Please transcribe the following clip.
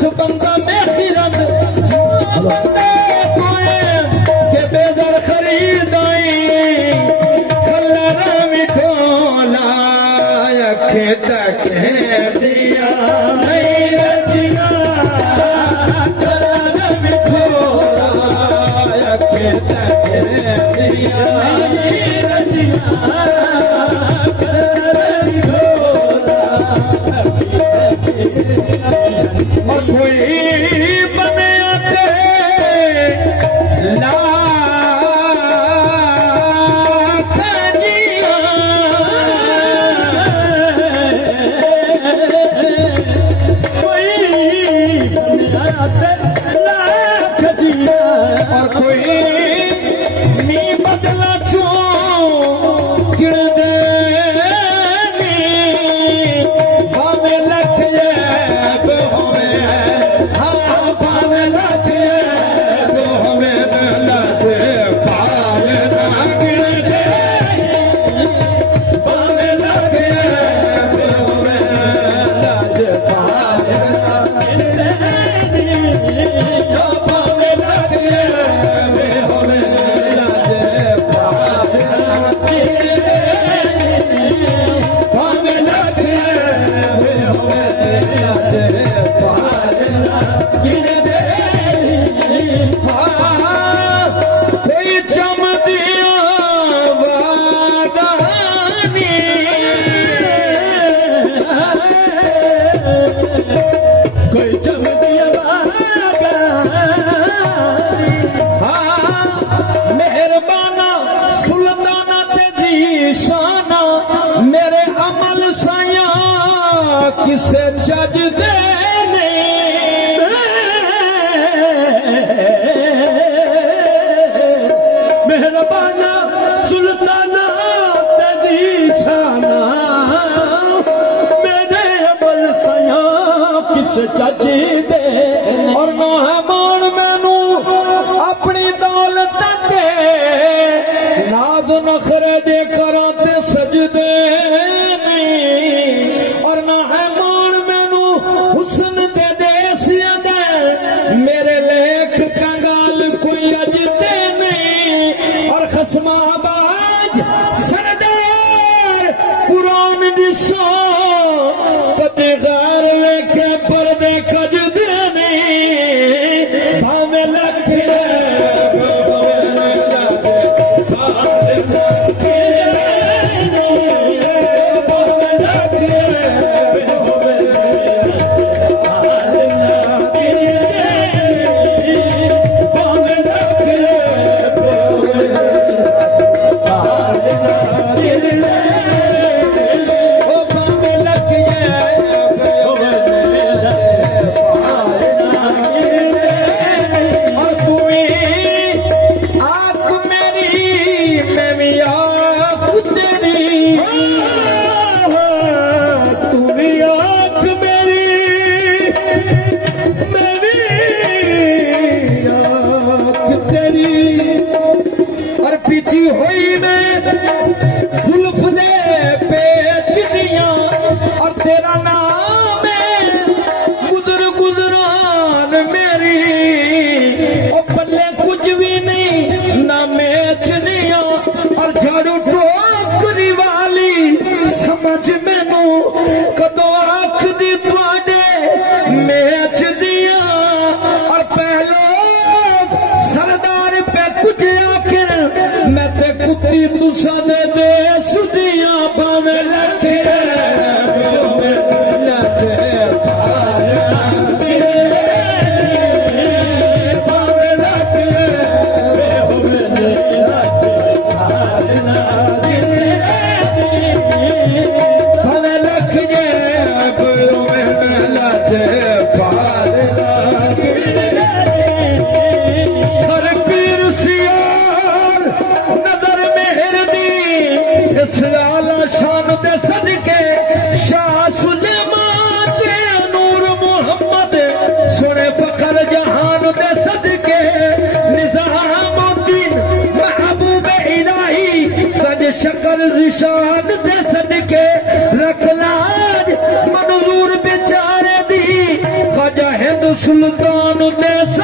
सुकंदा में खिरत बंदे कोए के बेजर खरीदाई कलर मिठोला खेत के दिया नहीं रचना कलर मिठोला खेत के दिया नहीं रचना और कोई बने आते लाखनिया कोई बने आते लाखनिया और कोई नी बदला चो किड़ दे किसे जज देने मेहरबाना सुल्ताना तजीशाना मेरे अमल सया किसे जज देने और ना है मान मैनू अपनी दौलत दे नाज नखरे दे करा ते सजदे मेरे लेख कंगाल कोई अजते नहीं और खसमाबाज सरदार कुरान दिसो कदे गार लेके पर्दे कजदे नहीं भावे लखे सुल्तान दे